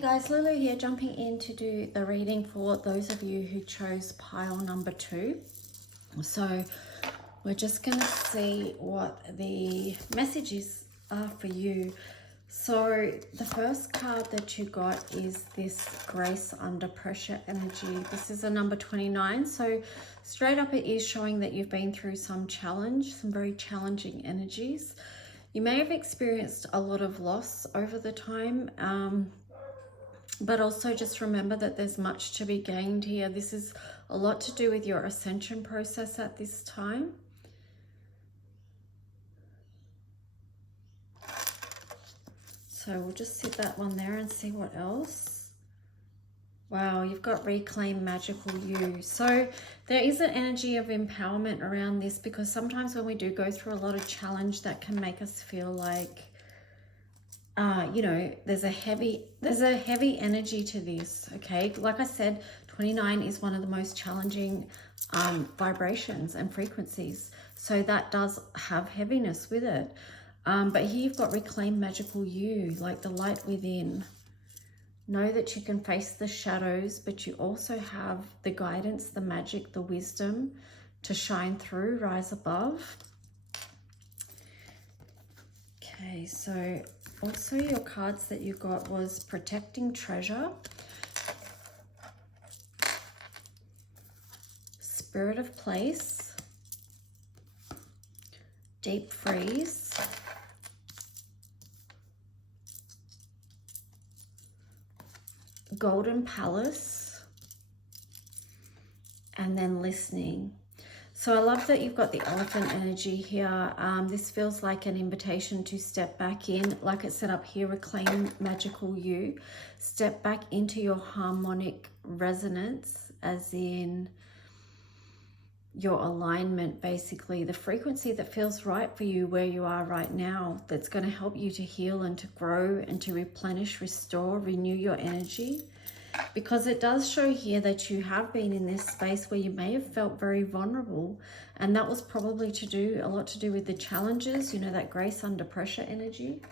Hey guys, Lulu here, jumping in to do the reading for those of you who chose pile number 2. So we're just going to see what the messages are for you. So the first card that you got is this Grace Under Pressure energy. This is a number 29. So straight up it is showing that you've been through some challenge, some very challenging energies. You may have experienced a lot of loss over the time. But also just remember that there's much to be gained here. This is a lot to do with your ascension process at this time. So we'll just sit that one there and see what else. Wow, you've got Reclaim Magical You. So there is an energy of empowerment around this, because sometimes when we do go through a lot of challenge, that can make us feel like you know, there's a heavy energy to this. Okay, like I said, 29 is one of the most challenging vibrations and frequencies, so that does have heaviness with it. But here you've got Reclaim Magical You, like the light within. Know that you can face the shadows, but you also have the guidance, the magic, the wisdom to shine through, rise above. Okay, so also your cards that you got was Protecting Treasure, Spirit of Place, Deep Freeze, Golden Palace, and then Listening. So I love that you've got the elephant energy here. This feels like an invitation to step back in, like it said up here, Reclaim Magical You. Step back into your harmonic resonance, as in your alignment, basically. The frequency that feels right for you where you are right now, that's going to help you to heal and to grow and to replenish, restore, renew your energy. Because it does show here that you have been in this space where you may have felt very vulnerable, and that was probably a lot to do with the challenges, you know, that Grace Under Pressure energy.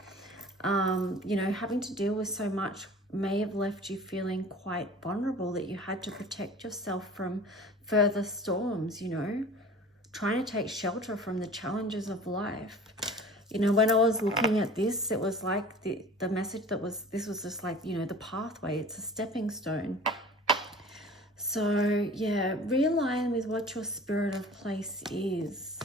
You know, having to deal with so much may have left you feeling quite vulnerable, that you had to protect yourself from further storms, you know, trying to take shelter from the challenges of life. You know, when I was looking at this, it was like the message this was just like, you know, the pathway. It's a stepping stone. So, yeah, realign with what your spirit of place is.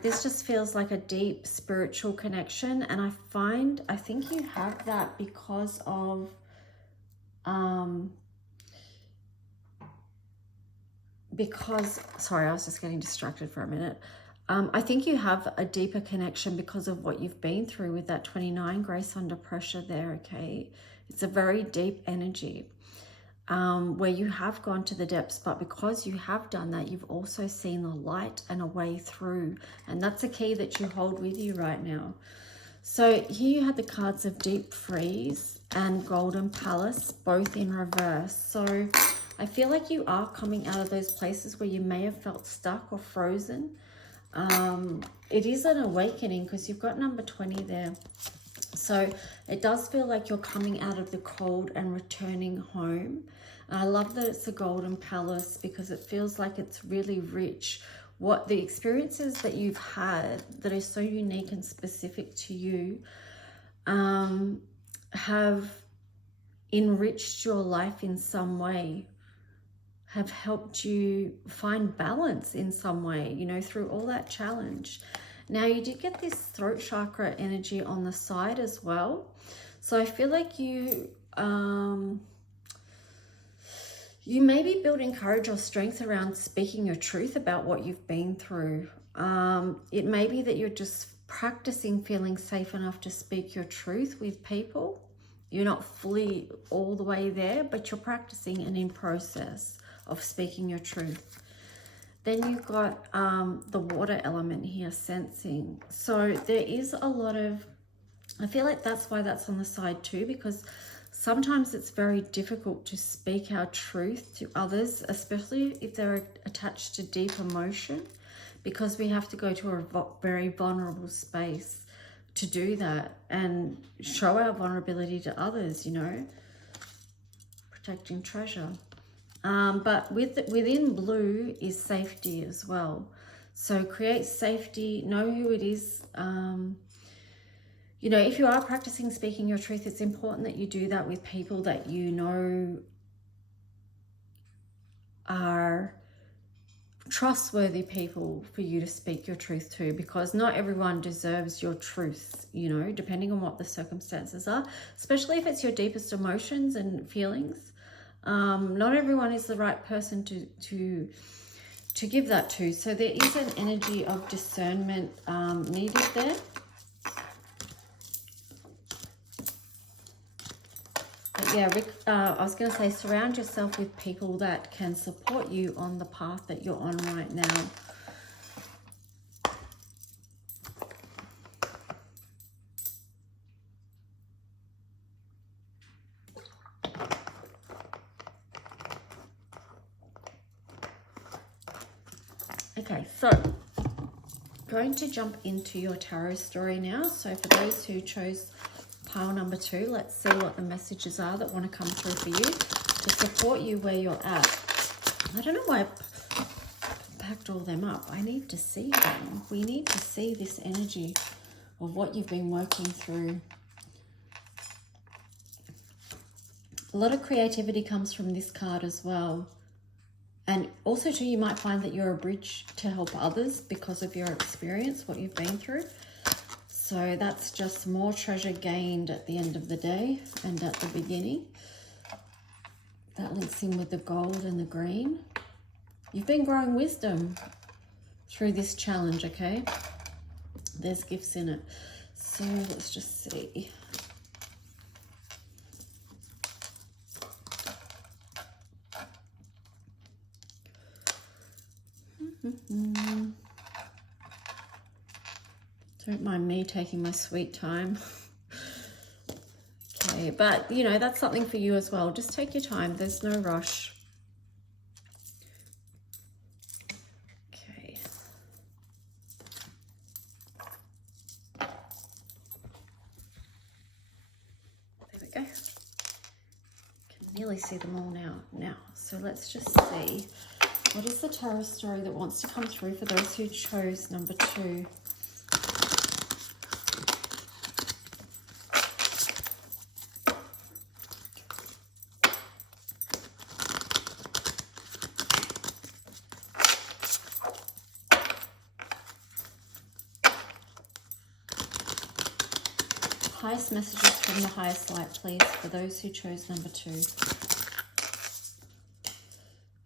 This just feels like a deep spiritual connection. And I think you have that because of, sorry, I was just getting distracted for a minute. I think you have a deeper connection because of what you've been through with that 29 Grace Under Pressure there, okay? It's a very deep energy where you have gone to the depths, but because you have done that, you've also seen the light and a way through. And that's a key that you hold with you right now. So here you had the cards of Deep Freeze and Golden Palace, both in reverse. So I feel like you are coming out of those places where you may have felt stuck or frozen. It is an awakening because you've got number 20 there. So it does feel like you're coming out of the cold and returning home. And I love that it's a Golden Palace because it feels like it's really rich. What the experiences that you've had that are so unique and specific to you have enriched your life in some way, have helped you find balance in some way, you know, through all that challenge. Now, you did get this throat chakra energy on the side as well. So I feel like you may be building courage or strength around speaking your truth about what you've been through. It may be that you're just practicing feeling safe enough to speak your truth with people. You're not fully all the way there, but you're practicing and in process of speaking your truth. Then you've got the water element here, sensing. So there is a lot of, I feel like that's why that's on the side too, because sometimes it's very difficult to speak our truth to others, especially if they're attached to deep emotion, because we have to go to a very vulnerable space to do that and show our vulnerability to others, you know, protecting treasure. But within blue is safety as well. So create safety, know who it is. You know, if you are practicing speaking your truth, it's important that you do that with people that you know are trustworthy people for you to speak your truth to, because not everyone deserves your truth, you know, depending on what the circumstances are, especially if it's your deepest emotions and feelings. Not everyone is the right person to give that to. So there is an energy of discernment needed there. But yeah, Rick, I was going to say, surround yourself with people that can support you on the path that you're on right now. Okay, so going to jump into your tarot story now. So for those who chose pile number 2, let's see what the messages are that want to come through for you to support you where you're at. I don't know why I packed all them up. I need to see them. We need to see this energy of what you've been working through. A lot of creativity comes from this card as well. And also too, you might find that you're a bridge to help others because of your experience, what you've been through. So that's just more treasure gained at the end of the day and at the beginning. That links in with the gold and the green. You've been growing wisdom through this challenge, okay? There's gifts in it. So let's just see. Don't mind me taking my sweet time. Okay, but you know, that's something for you as well. Just take your time. There's no rush. Okay. There we go. Can nearly see them all now. So let's just see. What is the tarot story that wants to come through for those who chose number 2? Highest messages from the highest light, please, for those who chose number 2.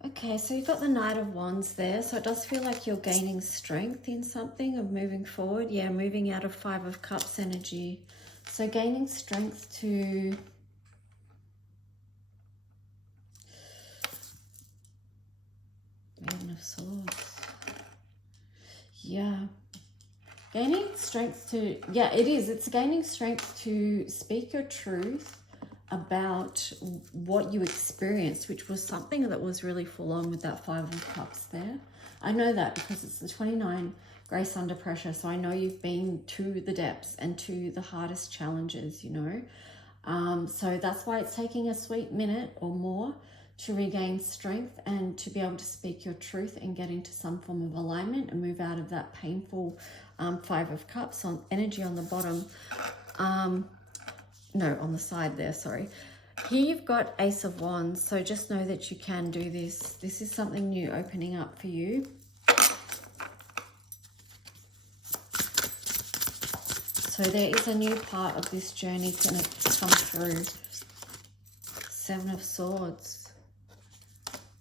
Okay, so you've got the Knight of Wands there. So it does feel like you're gaining strength in something of moving forward. Yeah, moving out of 5 of Cups energy. So gaining strength to... Maiden of Swords. Yeah. Gaining strength to... Yeah, it is. It's gaining strength to speak your truth about what you experienced, which was something that was really full on with that 5 of Cups there. I know that because it's the 29 Grace Under Pressure, so I know you've been to the depths and to the hardest challenges, you know. So that's why it's taking a sweet minute or more to regain strength and to be able to speak your truth and get into some form of alignment and move out of that painful 5 of Cups on energy on the bottom. No, on the side there, sorry. Here you've got Ace of Wands, so just know that you can do this. This is something new opening up for you. So there is a new part of this journey going to come through. 7 of Swords.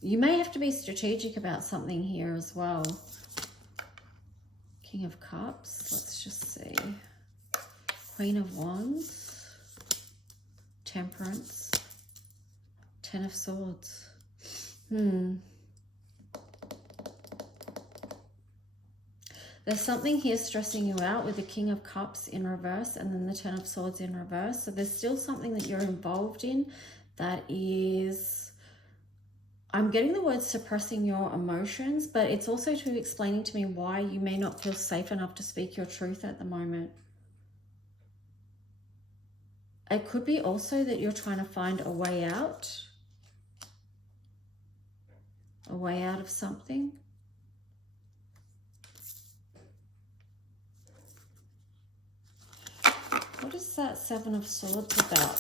You may have to be strategic about something here as well. King of Cups, let's just see. Queen of Wands. Temperance, 10 of Swords. There's something here stressing you out with the King of Cups in reverse and then the 10 of Swords in reverse. So there's still something that you're involved in that is, I'm getting the word suppressing your emotions, but it's also to explaining to me why you may not feel safe enough to speak your truth at the moment. It could be also that you're trying to find a way out of something. What is that Seven of Swords about?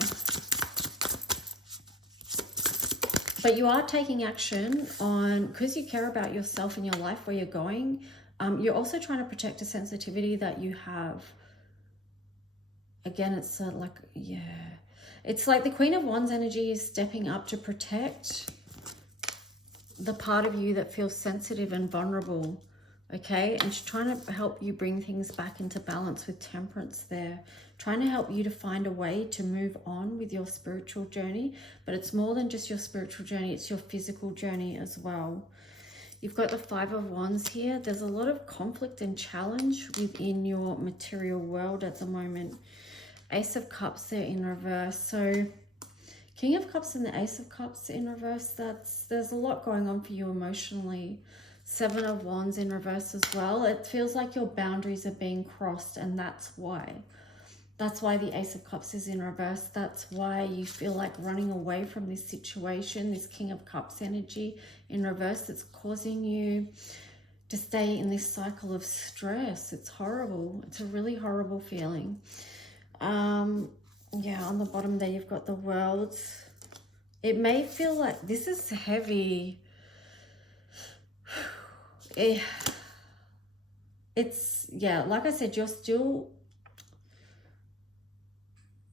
But you are taking action on, because you care about yourself and your life, where you're going. You're also trying to protect a sensitivity that you have. Again, it's like, yeah. It's like the Queen of Wands energy is stepping up to protect the part of you that feels sensitive and vulnerable. Okay, and she's trying to help you bring things back into balance with Temperance there. Trying to help you to find a way to move on with your spiritual journey. But it's more than just your spiritual journey, it's your physical journey as well. You've got the Five of Wands here. There's a lot of conflict and challenge within your material world at the moment. Ace of Cups there in reverse. So King of Cups and the Ace of Cups in reverse, there's a lot going on for you emotionally. Seven of Wands in reverse as well. It feels like your boundaries are being crossed, and that's why. That's why the Ace of Cups is in reverse. That's why you feel like running away from this situation, this King of Cups energy in reverse that's causing you to stay in this cycle of stress. It's horrible. It's a really horrible feeling. Yeah, on the bottom there, you've got the World. It may feel like this is heavy. It's, yeah, like I said, you're still,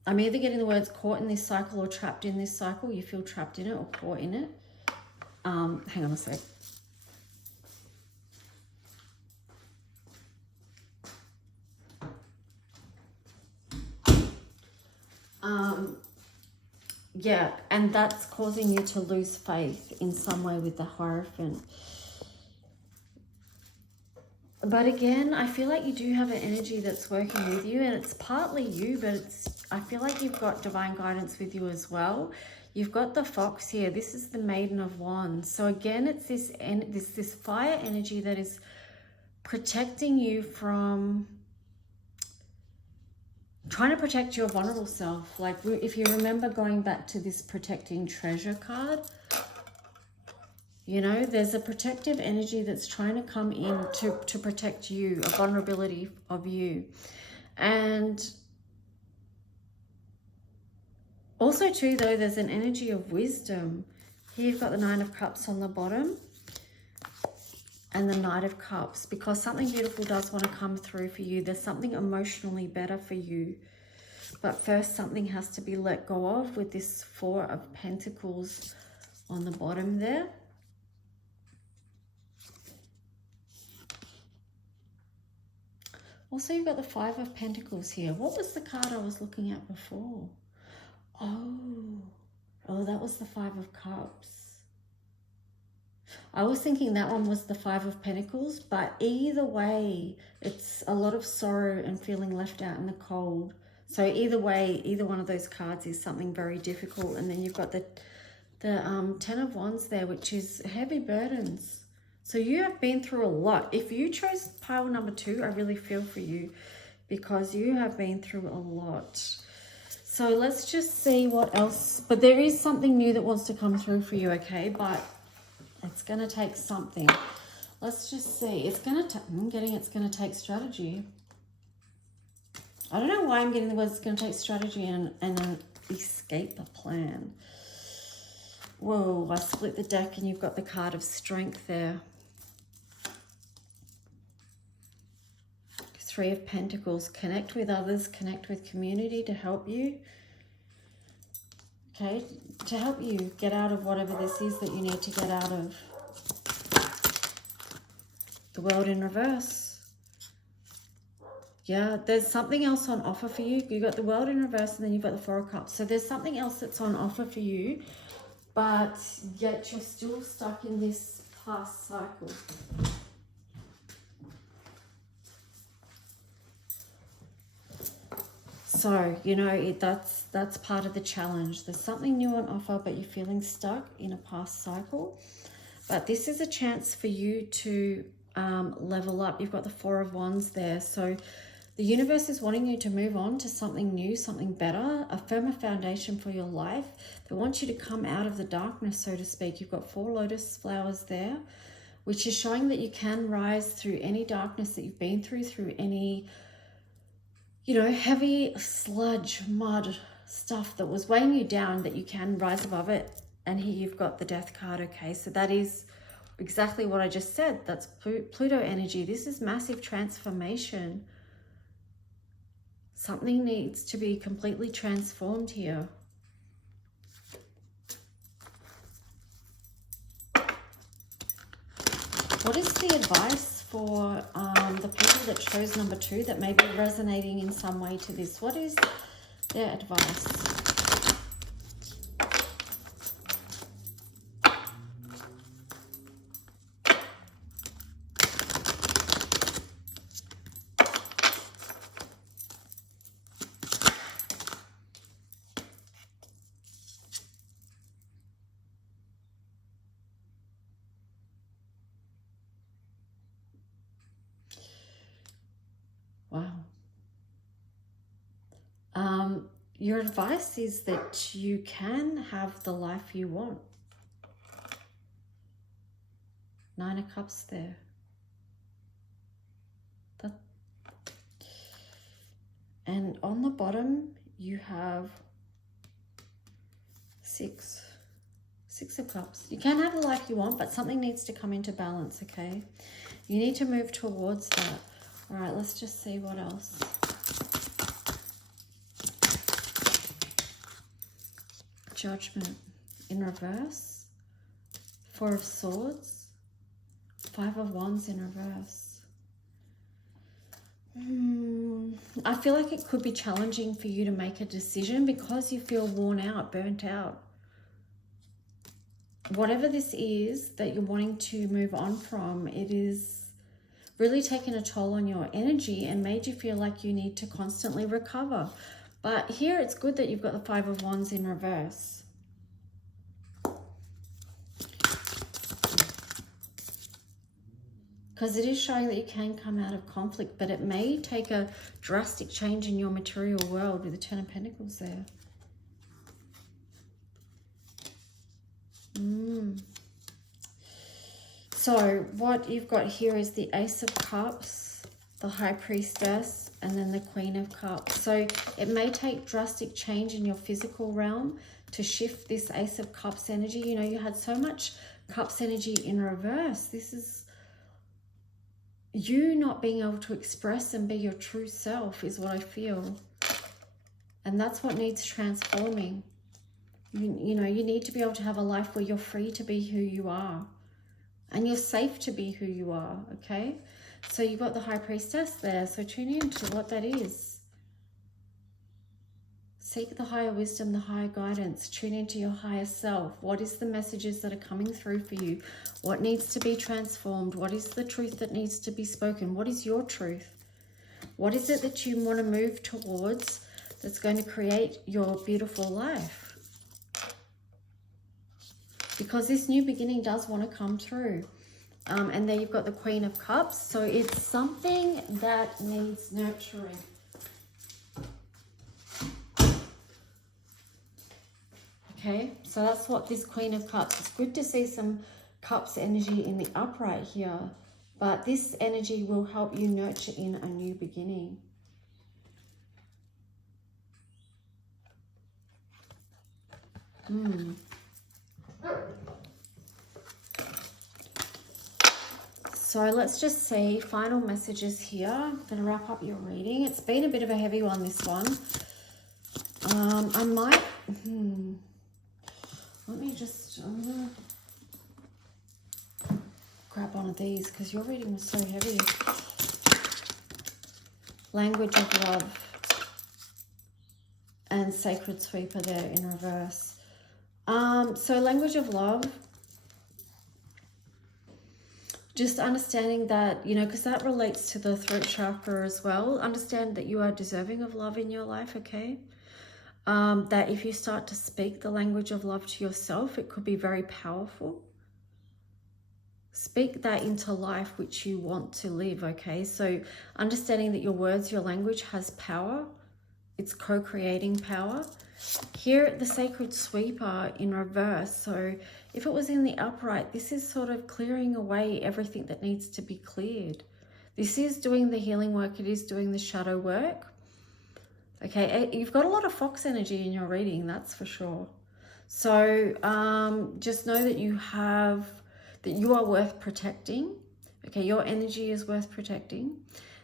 I'm either getting the words caught in this cycle or trapped in this cycle. You feel trapped in it or caught in it. Hang on a sec. Yeah, and that's causing you to lose faith in some way with the Hierophant. But again, I feel like you do have an energy that's working with you, and it's partly you, but I feel like you've got divine guidance with you as well. You've got the Fox here. This is the Maiden of Wands. So again, it's this fire energy that is protecting you from trying to protect your vulnerable self. Like if you remember going back to this protecting treasure card, you know, there's a protective energy that's trying to come in to protect you, a vulnerability of you. And also too, though, there's an energy of wisdom. Here you've got the Nine of Cups on the bottom and the Knight of Cups, because something beautiful does want to come through for you. There's something emotionally better for you. But first, something has to be let go of with this Four of Pentacles on the bottom there. Also, you've got the Five of Pentacles here. What was the card I was looking at before? Oh, that was the Five of Cups. I was thinking that one was the Five of Pentacles, but either way, it's a lot of sorrow and feeling left out in the cold. So either way, either one of those cards is something very difficult. And then you've got the Ten of Wands there, which is heavy burdens. So you have been through a lot. If you chose pile number 2, I really feel for you, because you have been through a lot. So let's just see what else. But there is something new that wants to come through for you, okay? But it's going to take something. Let's just see. I'm getting it's going to take strategy. I don't know why I'm getting the words it's going to take strategy and an escape plan. Whoa, I split the deck and you've got the card of Strength there. Three of Pentacles. Connect with others, connect with community to help you. Okay, to help you get out of whatever this is that you need to get out of. The World in reverse. Yeah, there's something else on offer for you. You've got the World in reverse and then you've got the Four of Cups. So there's something else that's on offer for you, but yet you're still stuck in this past cycle. So, you know, that's part of the challenge. There's something new on offer, but you're feeling stuck in a past cycle. But this is a chance for you to level up. You've got the Four of Wands there. So The universe is wanting you to move on to something new, something better, a firmer foundation for your life. They want you to come out of the darkness, so to speak. You've got 4 lotus flowers there, which is showing that you can rise through any darkness that you've been through any, you know, heavy sludge, mud, stuff that was weighing you down, that you can rise above it. And here you've got the Death card, okay? So that is exactly what I just said. That's Pluto energy. This is massive transformation. Something needs to be completely transformed here. What is the advice for the people that chose number 2 that may be resonating in some way to this? What is their advice? Wow. Your advice is that you can have the life you want. 9 of Cups there. And on the bottom, you have 6 of Cups. You can have the life you want, but something needs to come into balance, okay? You need to move towards that. All right, let's just see what else. Judgment in reverse. 4 of Swords. 5 of Wands in reverse. I feel like it could be challenging for you to make a decision because you feel worn out, burnt out. Whatever this is that you're wanting to move on from, it is really taken a toll on your energy and made you feel like you need to constantly recover. But here it's good that you've got the 5 of Wands in reverse. Because it is showing that you can come out of conflict, but it may take a drastic change in your material world with the 10 of Pentacles there. So what you've got here is the Ace of Cups, the High Priestess, and then the Queen of Cups. So it may take drastic change in your physical realm to shift this Ace of Cups energy. You know, you had so much Cups energy in reverse. This is you not being able to express and be your true self is what I feel. And that's what needs transforming. You know, you need to be able to have a life where you're free to be who you are. And you're safe to be who you are, okay? So you've got the High Priestess there. So tune in to what that is. Seek the higher wisdom, the higher guidance. Tune into your higher self. What is the messages that are coming through for you? What needs to be transformed? What is the truth that needs to be spoken? What is your truth? What is it that you want to move towards that's going to create your beautiful life? Because this new beginning does want to come through. And there you've got the Queen of Cups. So it's something that needs nurturing. Okay, so that's what this Queen of Cups. It's good to see some Cups energy in the upright here. But this energy will help you nurture in a new beginning. So let's just see final messages here. I'm going to wrap up your reading. It's been a bit of a heavy one, this one. I might... Let me just... I'm going to grab one of these because your reading was so heavy. Language of Love. And Sacred Sweeper there in reverse. So Language of Love... Just understanding that, you know, because that relates to the throat chakra as well. Understand that you are deserving of love in your life, okay? That if you start to speak the language of love to yourself, it could be very powerful. Speak that into life which you want to live, okay? So understanding that your words, your language has power. It's co-creating power. Here, the sacred sweeper in reverse. So if it was in the upright, this is sort of clearing away everything that needs to be cleared. This is doing the healing work. It is doing the shadow work. Okay, you've got a lot of fox energy in your reading, that's for sure. So just know that you are worth protecting. Okay, your energy is worth protecting.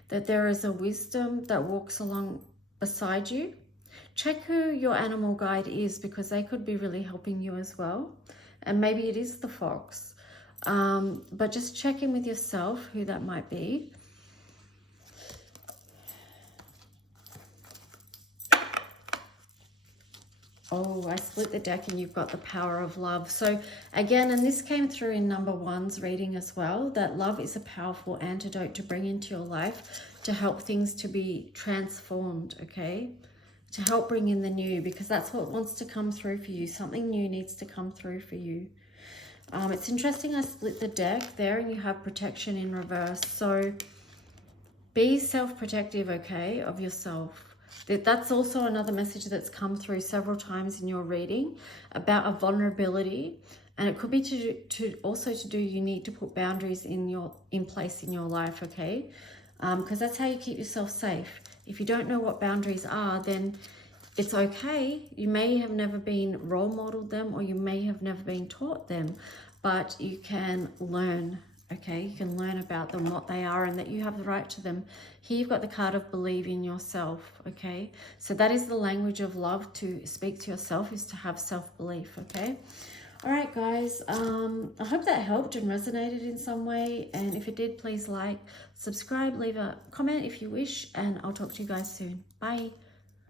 That there is a wisdom that walks along beside you. Check who your animal guide is, because they could be really helping you as well. And maybe it is the fox. But just check in with yourself who that might be. Oh, I split the deck and you've got the power of love. So again, and this came through in number 1's reading as well, that love is a powerful antidote to bring into your life to help things to be transformed, okay? To help bring in the new, because that's what wants to come through for you. Something new needs to come through for you. It's interesting I split the deck there and you have protection in reverse. So be self-protective, okay, of yourself. That's also another message that's come through several times in your reading about a vulnerability, and it could be you need to put boundaries in place in your life, okay? Because that's how you keep yourself safe. If you don't know what boundaries are, then it's okay. You may have never been role modeled them, or you may have never been taught them, but you can learn. Okay, you can learn about them, what they are, and that you have the right to them. Here you've got the card of believe in yourself, okay? So that is the language of love, to speak to yourself, is to have self-belief, okay? All right, guys, I hope that helped and resonated in some way. And if it did, please like, subscribe, leave a comment if you wish, and I'll talk to you guys soon. Bye.